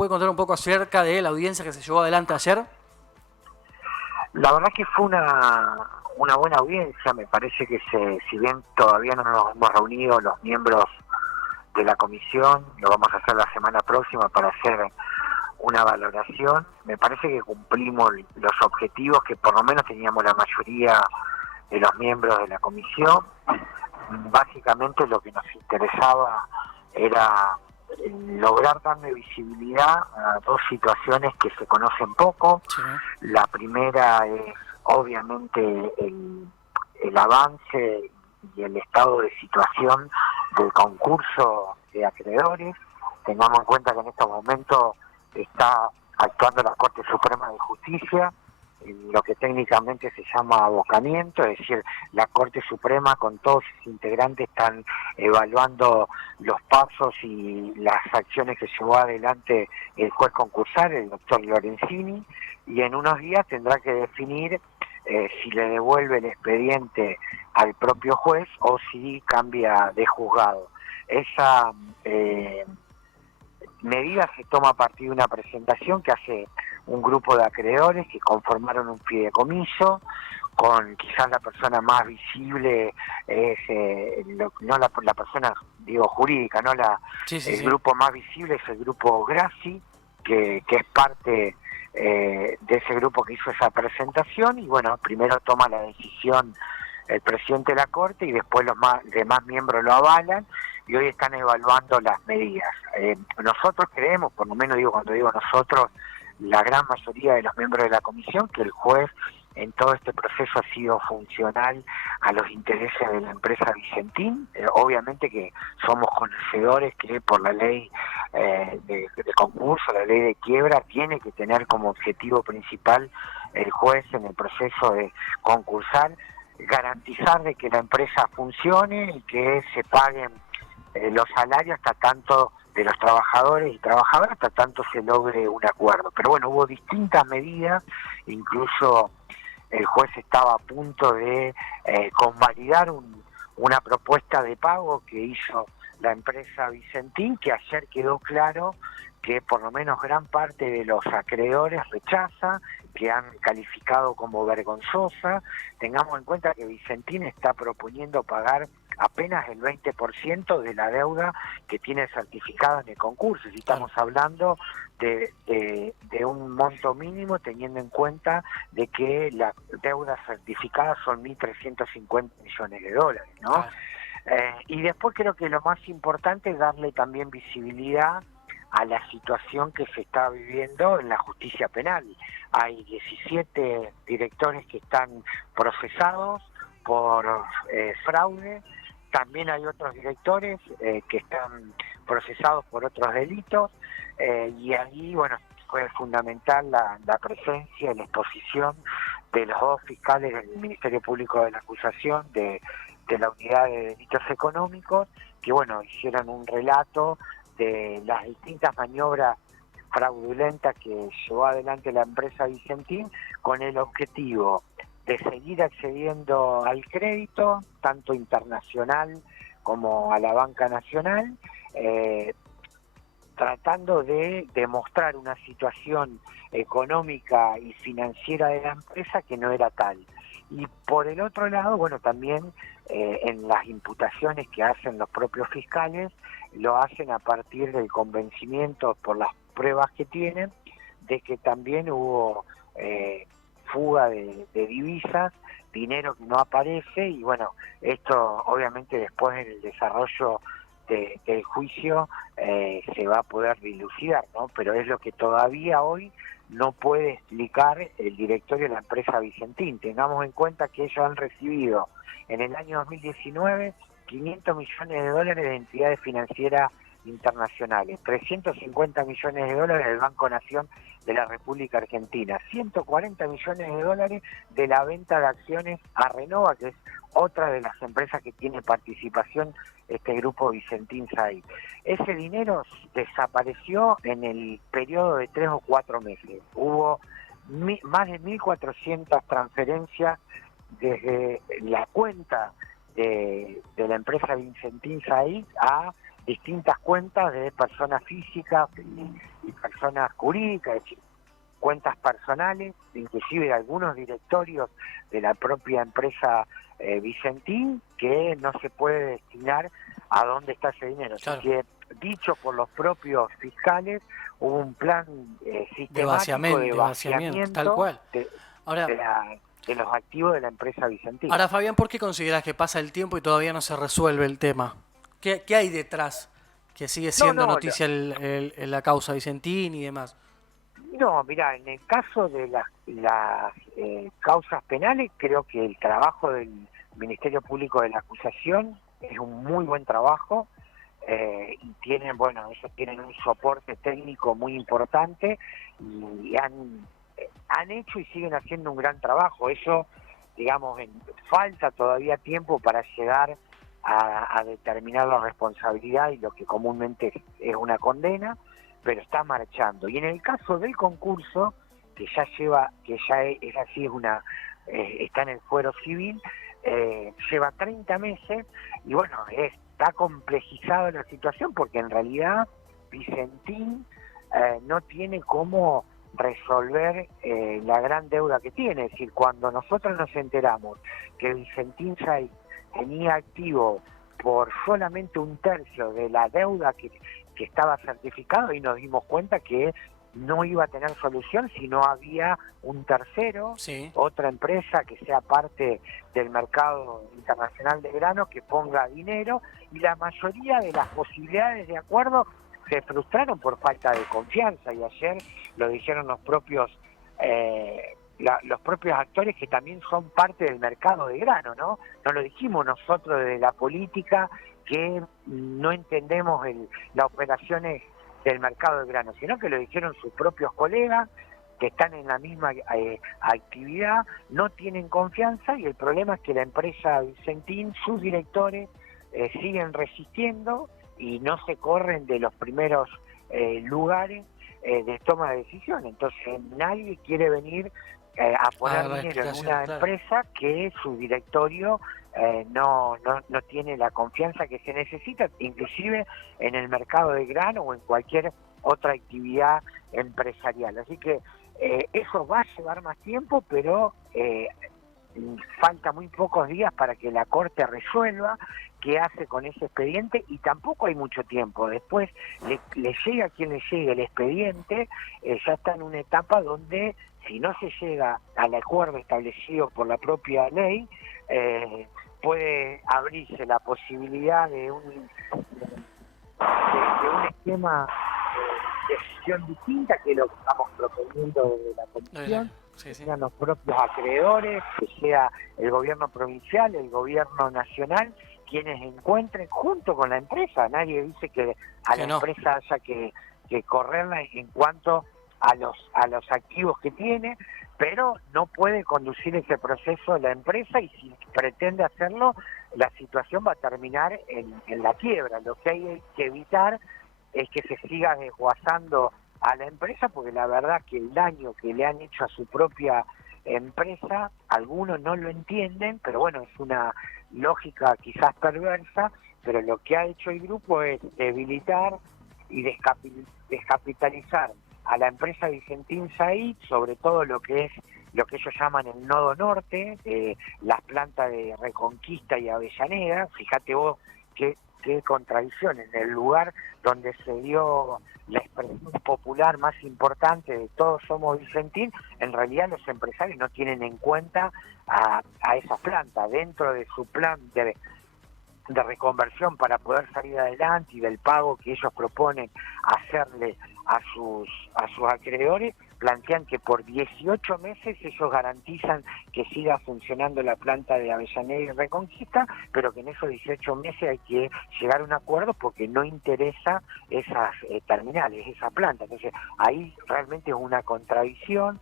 puede contar un poco acerca de la audiencia que se llevó adelante ayer? La verdad que fue una buena audiencia. Me parece que si bien todavía no nos hemos reunido los miembros de la comisión, lo vamos a hacer la semana próxima para hacer una valoración, me parece que cumplimos los objetivos que por lo menos teníamos la mayoría de los miembros de la comisión. Básicamente lo que nos interesaba era lograr darle visibilidad a dos situaciones que se conocen poco. Sí. La primera es obviamente el avance y el estado de situación del concurso de acreedores. Tengamos en cuenta que en estos momentos está actuando la Corte Suprema de Justicia en lo que técnicamente se llama abocamiento, es decir, la Corte Suprema con todos sus integrantes están evaluando los pasos y las acciones que llevó adelante el juez concursal, el doctor Lorenzini, y en unos días tendrá que definir si le devuelve el expediente al propio juez o si cambia de juzgado. Esa medida se toma a partir de una presentación que hace un grupo de acreedores que conformaron un fideicomiso, con quizás la persona más visible es no la persona, digo, jurídica, no el grupo más visible es el grupo Grassi, que es parte de ese grupo que hizo esa presentación, y bueno, primero toma la decisión el presidente de la Corte y después los demás miembros lo avalan, y hoy están evaluando las medidas. Nosotros creemos, por lo menos cuando digo nosotros, la gran mayoría de los miembros de la comisión, que el juez en todo este proceso ha sido funcional a los intereses de la empresa Vicentín. Obviamente que somos conocedores que por la ley de concurso, la ley de quiebra, tiene que tener como objetivo principal el juez en el proceso de concursal garantizar de que la empresa funcione y que se paguen los salarios hasta tanto de los trabajadores y trabajadoras, hasta tanto se logre un acuerdo. Pero bueno, hubo distintas medidas, incluso el juez estaba a punto de convalidar una propuesta de pago que hizo la empresa Vicentín, que ayer quedó claro que por lo menos gran parte de los acreedores rechaza, que han calificado como vergonzosa. Tengamos en cuenta que Vicentín está proponiendo pagar apenas el 20% de la deuda que tiene certificada en el concurso. Si estamos hablando de un monto mínimo, teniendo en cuenta de que las deudas certificadas son 1.350 millones de dólares, ¿no? Y después creo que lo más importante es darle también visibilidad a la situación que se está viviendo en la justicia penal. Hay 17 directores que están procesados por fraude. También hay otros directores que están procesados por otros delitos, y ahí, bueno, fue fundamental la presencia y la exposición de los dos fiscales del Ministerio Público de la Acusación de la Unidad de Delitos Económicos, que, bueno, hicieron un relato de las distintas maniobras fraudulentas que llevó adelante la empresa Vicentín con el objetivo de seguir accediendo al crédito, tanto internacional como a la banca nacional, tratando de demostrar una situación económica y financiera de la empresa que no era tal. Y por el otro lado, bueno, también en las imputaciones que hacen los propios fiscales, lo hacen a partir del convencimiento por las pruebas que tienen de que también hubo fuga de divisas, dinero que no aparece, y bueno, esto obviamente después en el desarrollo del juicio se va a poder dilucidar, ¿no? Pero es lo que todavía hoy no puede explicar el directorio de la empresa Vicentín. Tengamos en cuenta que ellos han recibido en el año 2019 $500 millones de entidades financieras internacionales, 350 millones de dólares del Banco Nación de la República Argentina, 140 millones de dólares de la venta de acciones a Renova, que es otra de las empresas que tiene participación este grupo Vicentín SAI. Ese dinero desapareció en el periodo de 3 o 4 meses. Hubo más de 1.400 transferencias desde la cuenta de la empresa Vicentín SAI a distintas cuentas de personas físicas y personas jurídicas, es decir, cuentas personales, inclusive de algunos directorios de la propia empresa Vicentín, que no se puede destinar a dónde está ese dinero. Claro. Así que, dicho por los propios fiscales, hubo un plan sistemático de vaciamiento, tal cual. Ahora, de los activos de la empresa Vicentín. Ahora, Fabián, ¿por qué considerás que pasa el tiempo y todavía no se resuelve el tema? ¿Qué hay detrás que sigue siendo noticia la causa Vicentín y demás? No, mira, en el caso de las causas penales, creo que el trabajo del Ministerio Público de la Acusación es un muy buen trabajo, y tienen, ellos tienen un soporte técnico muy importante y han hecho y siguen haciendo un gran trabajo. Eso, digamos, falta todavía tiempo para llegar a determinar la responsabilidad y lo que comúnmente es una condena, pero está marchando. Y en el caso del concurso, que ya es así, está en el fuero civil, lleva 30 meses y está complejizada la situación porque en realidad Vicentín no tiene cómo resolver la gran deuda que tiene. Es decir, cuando nosotros nos enteramos que Vicentín Saiz tenía activo por solamente un tercio de la deuda que estaba certificado, y nos dimos cuenta que no iba a tener solución si no había un tercero, sí, otra empresa que sea parte del mercado internacional de grano, que ponga dinero, y la mayoría de las posibilidades de acuerdo se frustraron por falta de confianza, y ayer lo dijeron los propios actores que también son parte del mercado de grano, ¿no? No lo dijimos nosotros desde la política, que no entendemos las operaciones del mercado de grano, sino que lo dijeron sus propios colegas que están en la misma actividad, no tienen confianza, y el problema es que la empresa Vicentín, sus directores siguen resistiendo y no se corren de los primeros lugares de toma de decisiones. Entonces nadie quiere venir a poner dinero en una empresa que su directorio no tiene la confianza que se necesita, inclusive en el mercado de grano o en cualquier otra actividad empresarial. Así que eso va a llevar más tiempo, pero falta muy pocos días para que la Corte resuelva qué hace con ese expediente, y tampoco hay mucho tiempo. Después le llega a quien le llegue el expediente, ya está en una etapa donde, si no se llega al acuerdo establecido por la propia ley, puede abrirse la posibilidad de un esquema de decisión distinta, que es lo que estamos proponiendo desde la Comisión. Sí. Sean los propios acreedores, que sea el gobierno provincial, el gobierno nacional, quienes encuentren junto con la empresa. Nadie dice que la empresa haya que correrla en cuanto a los activos que tiene, pero no puede conducir ese proceso la empresa, y si pretende hacerlo, la situación va a terminar en la quiebra. Lo que hay que evitar es que se siga desguazando a la empresa, porque la verdad que el daño que le han hecho a su propia empresa, algunos no lo entienden, pero es una lógica quizás perversa, pero lo que ha hecho el grupo es debilitar y descapitalizar a la empresa Vicentín Saiz, sobre todo lo que ellos llaman el nodo norte, las plantas de Reconquista y Avellaneda. Fíjate vos qué contradicción, en el lugar donde se dio la expresión popular más importante de Todos Somos Vicentín, en realidad los empresarios no tienen en cuenta a esa planta dentro de su plan de reconversión para poder salir adelante, y del pago que ellos proponen hacerle a sus acreedores. Plantean que por 18 meses ellos garantizan que siga funcionando la planta de Avellaneda y Reconquista, pero que en esos 18 meses hay que llegar a un acuerdo porque no interesa esas terminales, esa planta. Entonces ahí realmente es una contradicción.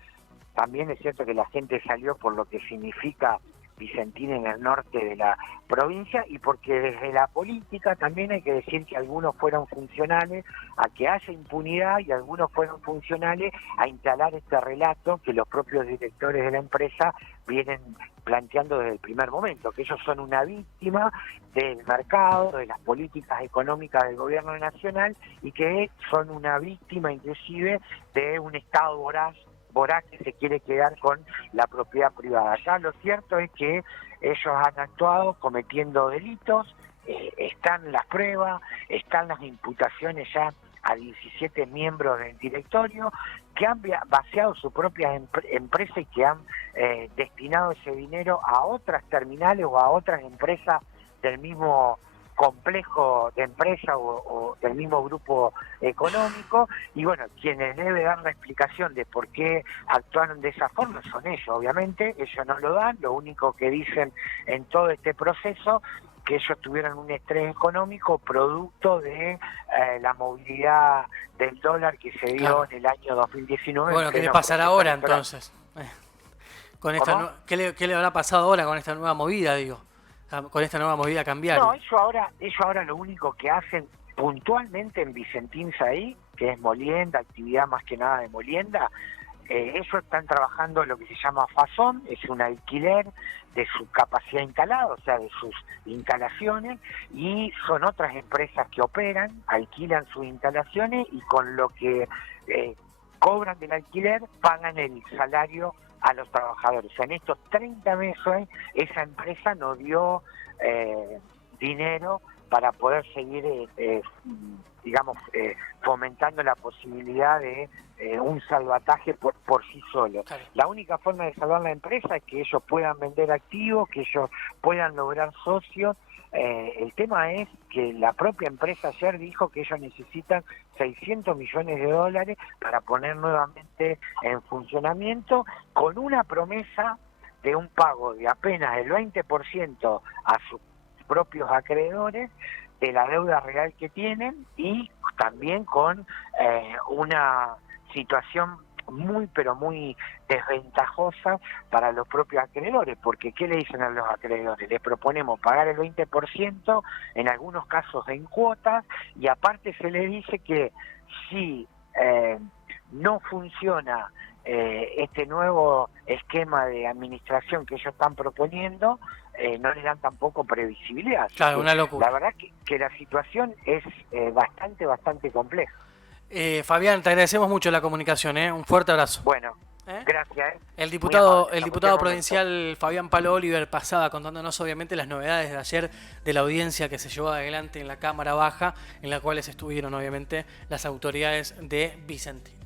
También es cierto que la gente salió por lo que significa Vicentín en el norte de la provincia, y porque desde la política también hay que decir que algunos fueron funcionales a que haya impunidad y algunos fueron funcionales a instalar este relato que los propios directores de la empresa vienen planteando desde el primer momento, que ellos son una víctima del mercado, de las políticas económicas del gobierno nacional, y que son una víctima inclusive de un Estado voraz que se quiere quedar con la propiedad privada. Ya lo cierto es que ellos han actuado cometiendo delitos, están las pruebas, están las imputaciones ya a 17 miembros del directorio que han vaciado su propia empresa y que han destinado ese dinero a otras terminales o a otras empresas del mismo complejo de empresa o del mismo grupo económico, y bueno, quienes debe dar la explicación de por qué actuaron de esa forma son ellos, obviamente, ellos no lo dan, lo único que dicen en todo este proceso que ellos tuvieron un estrés económico producto de la movilidad del dólar que se dio en el año 2019. Bueno, ¿qué le pasará ahora entonces? ¿Qué le habrá pasado ahora con esta nueva movida, digo? Con esta nueva movida cambiaria. No, ellos ahora lo único que hacen puntualmente en Vicentín Saí, que es molienda, actividad más que nada de molienda, ellos están trabajando lo que se llama FASON, es un alquiler de su capacidad instalada, o sea, de sus instalaciones, y son otras empresas que operan, alquilan sus instalaciones y con lo que cobran del alquiler pagan el salario a los trabajadores. O sea, en estos 30 meses esa empresa no dio dinero para poder seguir, fomentando la posibilidad de un salvataje por sí solo. Claro. La única forma de salvar la empresa es que ellos puedan vender activos, que ellos puedan lograr socios. El tema es que la propia empresa ayer dijo que ellos necesitan 600 millones de dólares para poner nuevamente en funcionamiento, con una promesa de un pago de apenas el 20% a sus propios acreedores de la deuda real que tienen, y también con una situación muy pero muy desventajosa para los propios acreedores, porque ¿qué le dicen a los acreedores? Les proponemos pagar el 20%, en algunos casos en cuotas, y aparte se les dice que si no funciona este nuevo esquema de administración que ellos están proponiendo, no le dan tampoco previsibilidad. Claro, una locura. La verdad que la situación es bastante compleja. Fabián, te agradecemos mucho la comunicación, un fuerte abrazo. Bueno, gracias. El diputado provincial Fabián Palo Oliver pasaba contándonos obviamente las novedades de ayer de la audiencia que se llevó adelante en la Cámara Baja, en la cual estuvieron obviamente las autoridades de Vicentín.